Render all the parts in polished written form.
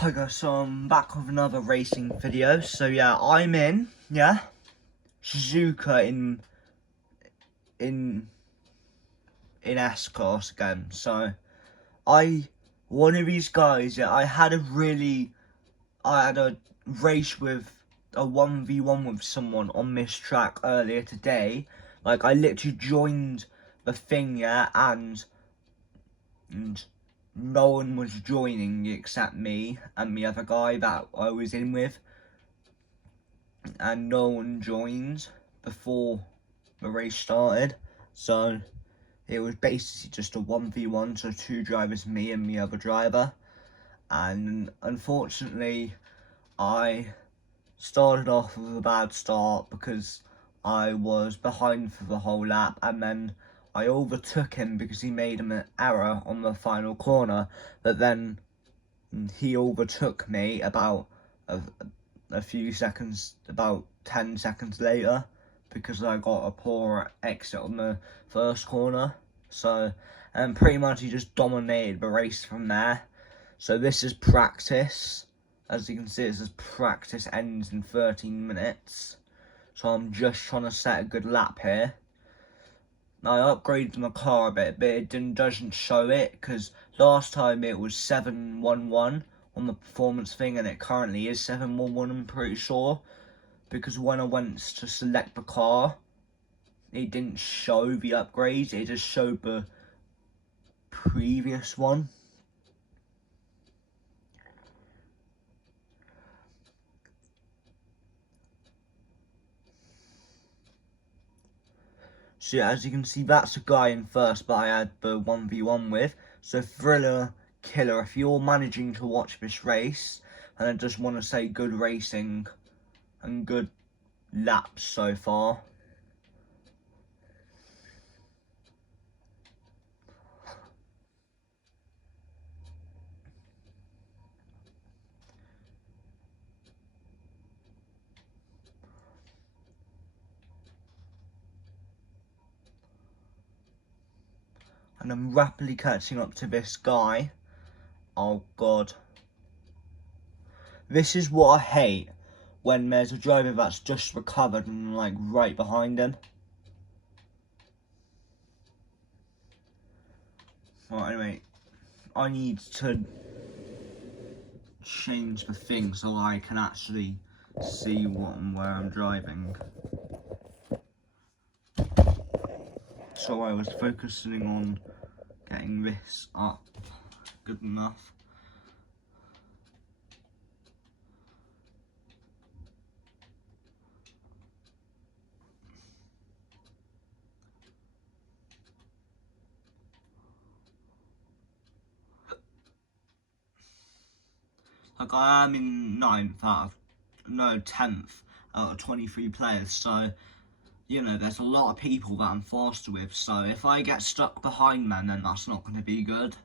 Hi guys, so I'm back with another racing video. So yeah, I'm in, Suzuka in S-Class again. So one of these guys, I had a race with a 1v1 with someone on this track earlier today. Like, I literally joined the thing, and no one was joining except me and the other guy that I was in with. And no one joined before the race started, so it was basically just a 1v1, so two drivers, me and the other driver. And unfortunately I started off with a bad start because I was behind for the whole lap, and then I overtook him because he made an error on the final corner, but then he overtook me about a few seconds, about 10 seconds later, because I got a poor exit on the first corner. So, and pretty much he just dominated the race from there. So this is practice. As you can see, it says practice ends in 13 minutes. So I'm just trying to set a good lap here. I upgraded my car a bit, but it doesn't show it, because last time it was 711 on the performance thing, and it currently is 711, I'm pretty sure, because when I went to select the car, it didn't show the upgrades, it just showed the previous one. So yeah, as you can see, that's a guy in first, but I had the 1v1 with. So Thriller, Killer, if you're managing to watch this race, and I just want to say good racing and good laps so far. And I'm rapidly catching up to this guy. Oh god. This is what I hate, when there's a driver that's just recovered and like right behind him. Well, anyway, I need to change the thing so I can actually see what and where I'm driving. So I was focusing on getting this up good enough. Like, I am in 10th out of 23 players, so, you know, there's a lot of people that I'm faster with, so if I get stuck behind them, then that's not going to be good.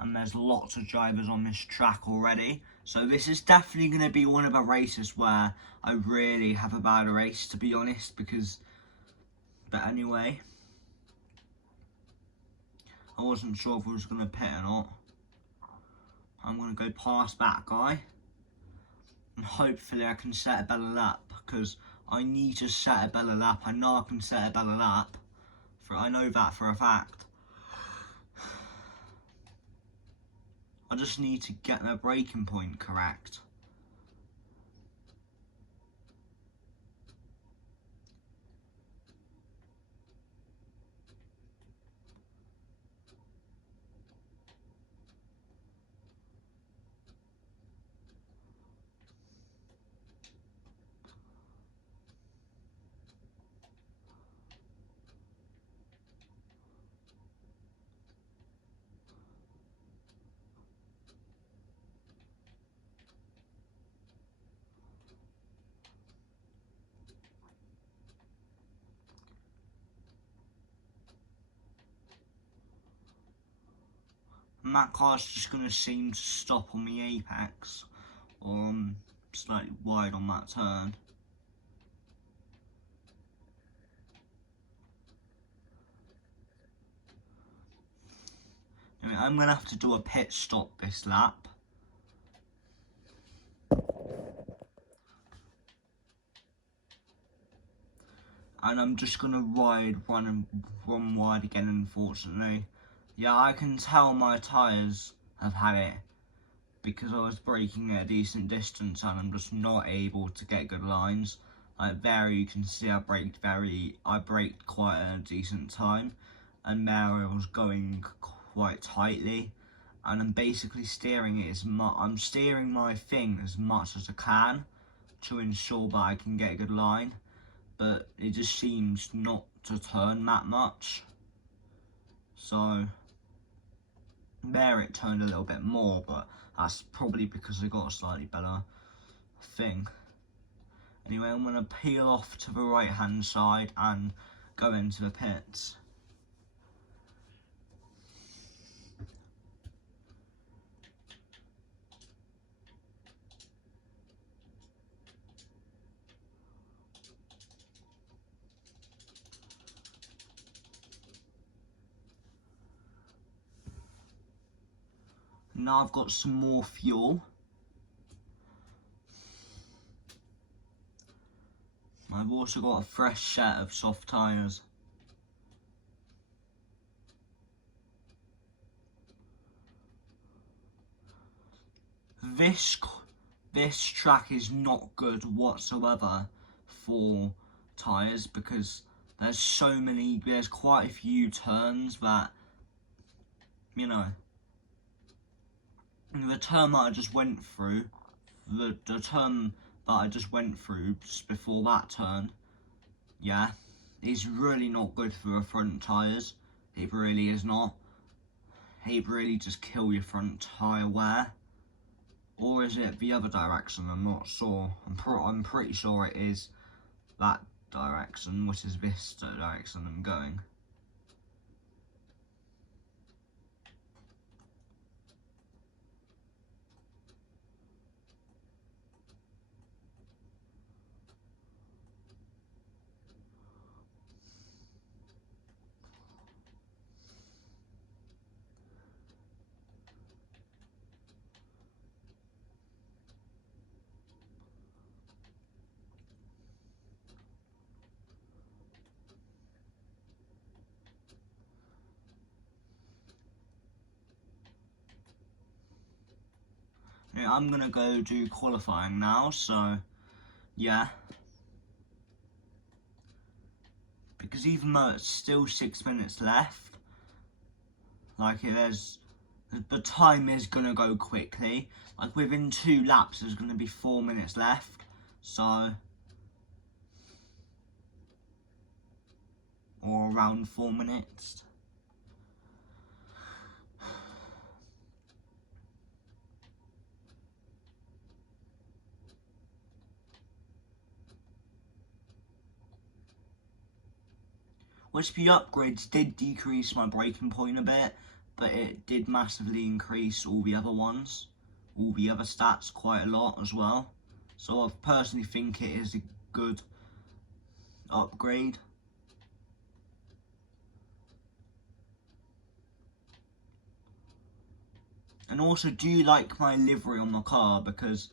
And there's lots of drivers on this track already, so this is definitely going to be one of the races where I really have a bad race, to be honest, but anyway, I wasn't sure if I was going to pit or not. I'm going to go past that guy, and hopefully I can set a better lap, because I need to set a better lap. I know I can set a better lap, I know that for a fact. I just need to get my braking point correct. And that car's just going to seem to stop on the apex, or slightly wide on that turn. Anyway, I'm going to have to do a pit stop this lap. and I'm just gonna run wide again, unfortunately. Yeah, I can tell my tyres have had it, because I was braking at a decent distance and I'm just not able to get good lines. Like there you can see I braked quite a decent time, and there I was going quite tightly, and I'm basically steering it I'm steering my thing as much as I can to ensure that I can get a good line, but it just seems not to turn that much. So there it turned a little bit more, but that's probably because I got a slightly better thing. Anyway, I'm going to peel off to the right hand side and go into the pits. Now I've got some more fuel. I've also got a fresh set of soft tyres. This track is not good whatsoever for tyres, because there's quite a few turns that, you know, the turn that I just went through, the turn that I just went through just before that turn, yeah, is really not good for the front tyres. It really is not. It really just kill your front tyre wear. Or is it the other direction? I'm not sure. I'm pretty sure it is that direction, which is this direction I'm going. Yeah, I'm gonna go do qualifying now, so yeah. Because even though it's still 6 minutes left, like the time is gonna go quickly. Like within 2 laps there's gonna be 4 minutes left, so, or around 4 minutes. Which the upgrades did decrease my braking point a bit, but it did massively increase all the other ones, all the other stats quite a lot as well. So I personally think it is a good upgrade. And also, do you like my livery on the car? Because,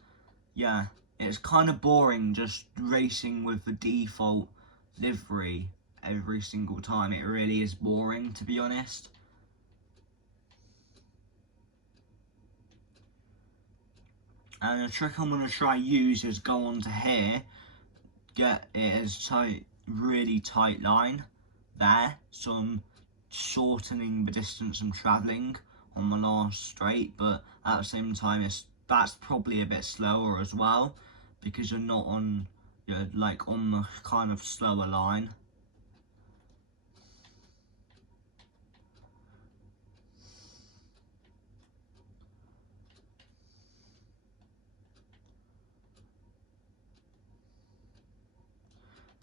yeah, it's kind of boring just racing with the default livery every single time. It really is boring, to be honest. And the trick I'm going to try use is go onto here, get it as tight, really tight line there, so I'm shortening the distance I'm travelling on the last straight, but at the same time that's probably a bit slower as well, because you're not on, you're like on the kind of slower line.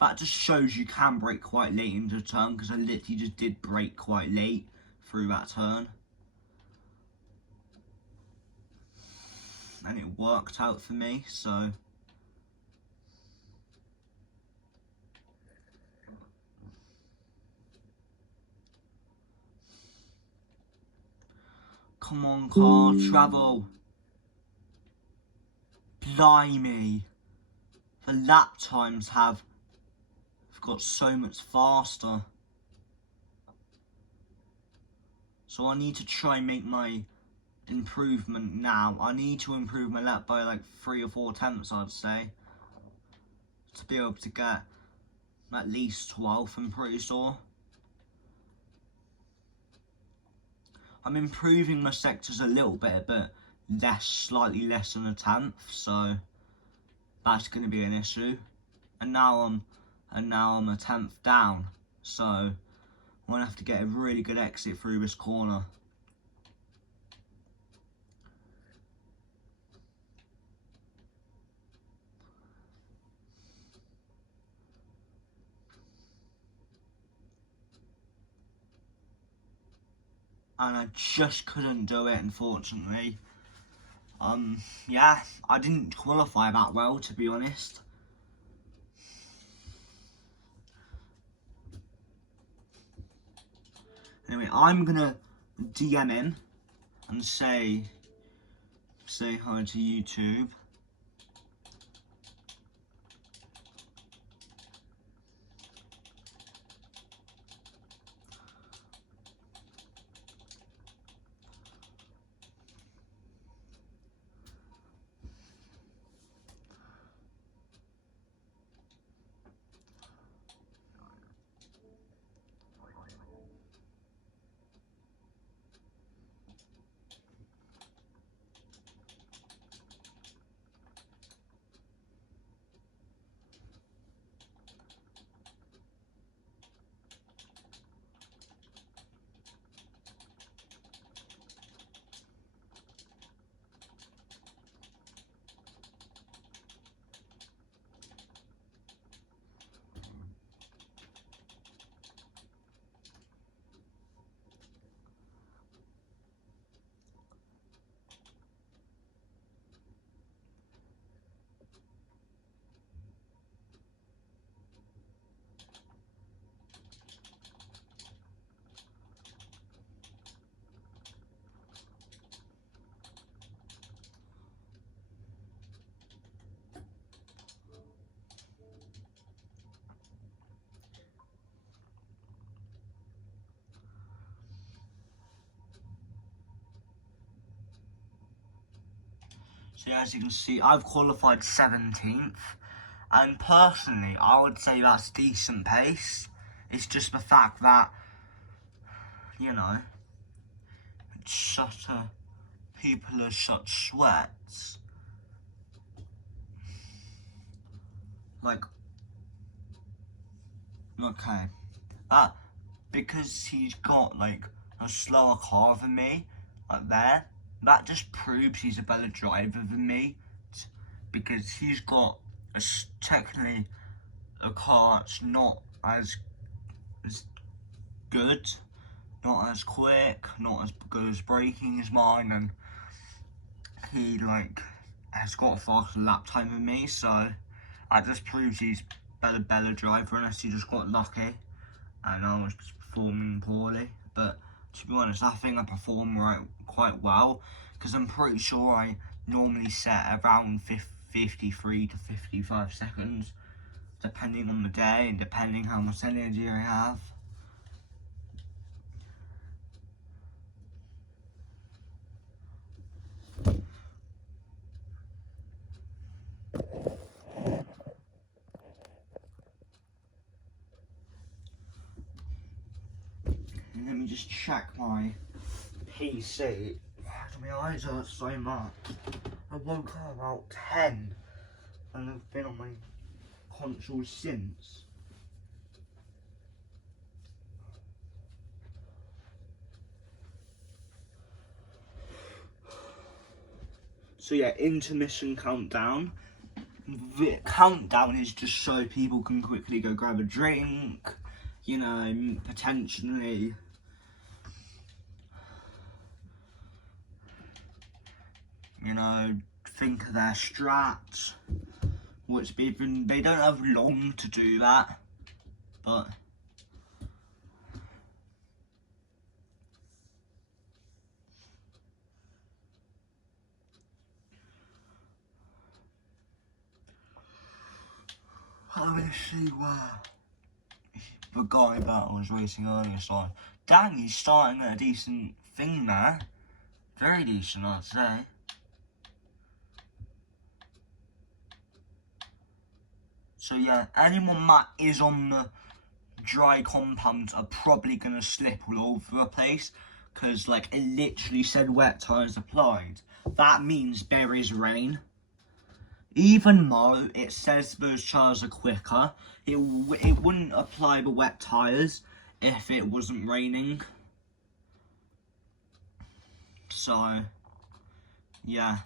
That just shows you can brake quite late into the turn, because I literally just did brake quite late through that turn. And it worked out for me, so. Come on, car, travel. Blimey. The lap times have got so much faster. So I need to try and make my improvement now. I need to improve my lap by like 3 or 4 attempts, I'd say, to be able to get at least 12th, I'm pretty sure. I'm improving my sectors a little bit, but slightly less than a 10th, so that's going to be an issue. And now I'm a 10th down, so I'm going to have to get a really good exit through this corner. And I just couldn't do it, unfortunately. Yeah, I didn't qualify that well, to be honest. Anyway, I'm gonna DM him and say hi to YouTube. So yeah, as you can see, I've qualified 17th, and personally, I would say that's decent pace. It's just the fact that, you know, people are such sweats. Like, okay, because he's got like a slower car than me, like there, that just proves he's a better driver than me, because he's got technically a car that's not as good, not as quick, not as good as braking as mine, and he like has got a faster lap time than me, so that just proves he's better driver, unless he just got lucky and I was just performing poorly. But to be honest, I think I perform quite well, because I'm pretty sure I normally set around 53 to 55 seconds, depending on the day and depending how much energy I have. And let me just check my PC. My eyes hurt so much. I woke up about 10 and I've been on my console since. So yeah, intermission countdown. The countdown is just so people can quickly go grab a drink, you know, potentially think of their strats, which they don't have long to do that, but let me see where. the guy that I was racing earlier, so dang, he's starting at a decent thing there. Very decent, I'd say. So yeah, anyone that is on the dry compounds are probably going to slip all over the place, because like it literally said wet tyres applied. That means there is rain. Even though it says those tyres are quicker, it wouldn't apply the wet tyres if it wasn't raining. So yeah.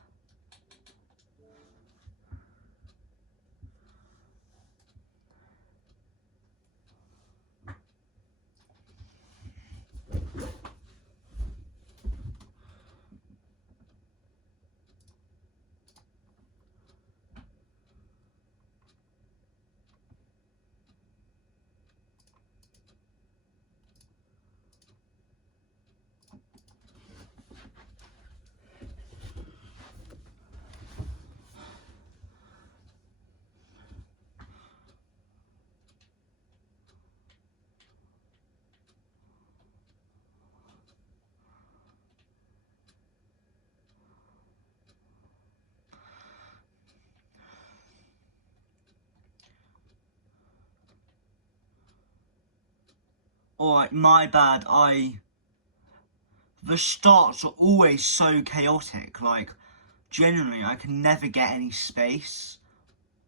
Alright, my bad, the starts are always so chaotic, like, genuinely, I can never get any space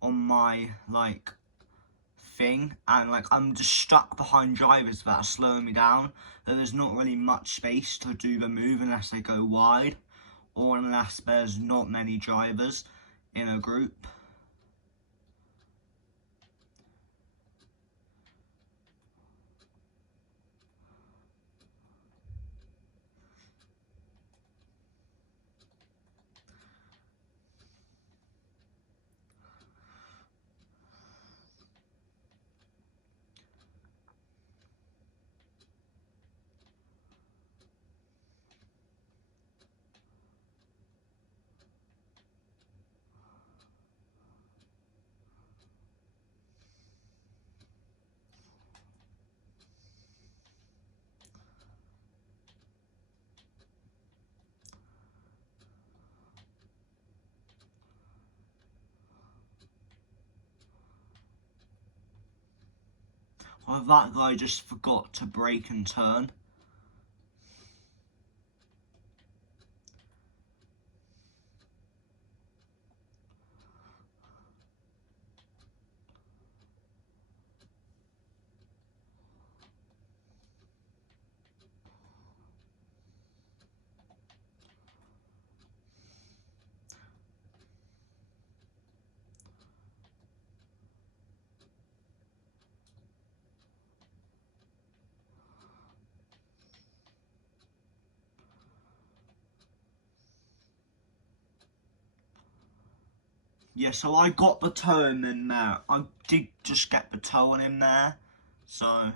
on my, like, thing, and, like, I'm just stuck behind drivers that are slowing me down, so there's not really much space to do the move unless I go wide, or unless there's not many drivers in a group. Well, that guy just forgot to brake and turn. Yeah, so I got the toe in there. I did just get the toe on him there, so.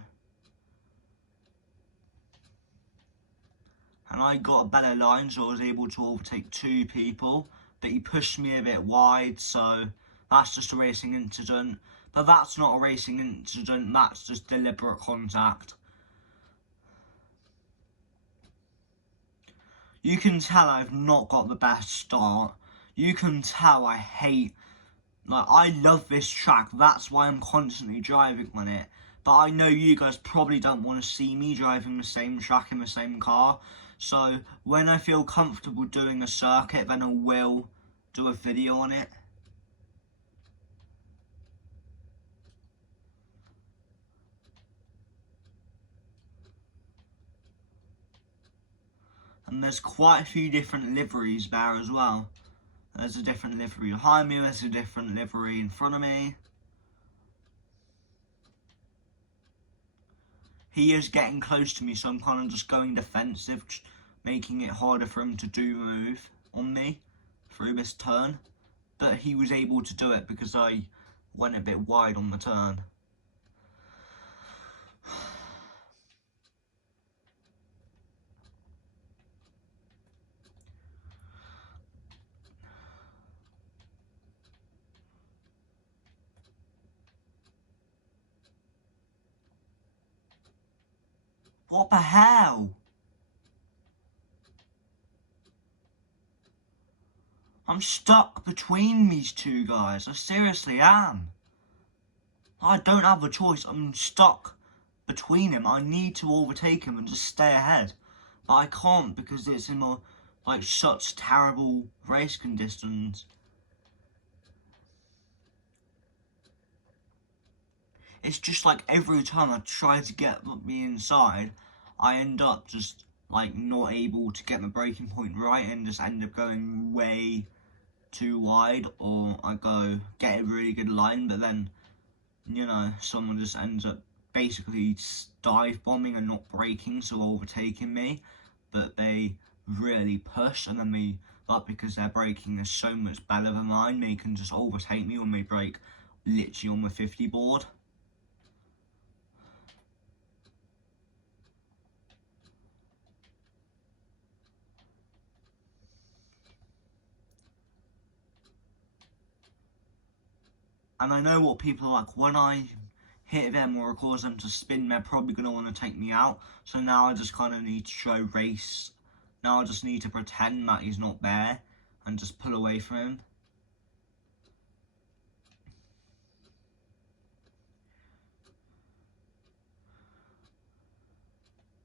And I got a better line, so I was able to overtake 2 people, but he pushed me a bit wide, so that's just a racing incident. But that's not a racing incident, that's just deliberate contact. You can tell I've not got the best start. You can tell I hate, like, I love this track, that's why I'm constantly driving on it. But I know you guys probably don't want to see me driving the same track in the same car. So when I feel comfortable doing a circuit, then I will do a video on it. And there's quite a few different liveries there as well. There's a different livery behind me, there's a different livery in front of me. He is getting close to me, so I'm kind of just going defensive, making it harder for him to do the move on me through this turn. But he was able to do it because I went a bit wide on the turn. What the hell? I'm stuck between these two guys. I seriously am. I don't have a choice. I'm stuck between him. I need to overtake him and just stay ahead. But I can't because it's in like such terrible race conditions. It's just like every time I try to get me inside, I end up just like not able to get my braking point right and just end up going way too wide, or I get a really good line, but then, you know, someone just ends up basically dive bombing and not braking, so overtaking me, but they really push, and then but because their braking is so much better than mine, they can just overtake me when they brake literally on the 50 board. And I know what people are like. When I hit them or cause them to spin, they're probably going to want to take me out. So now I just kind of need to show race. Now I just need to pretend that he's not there and just pull away from him.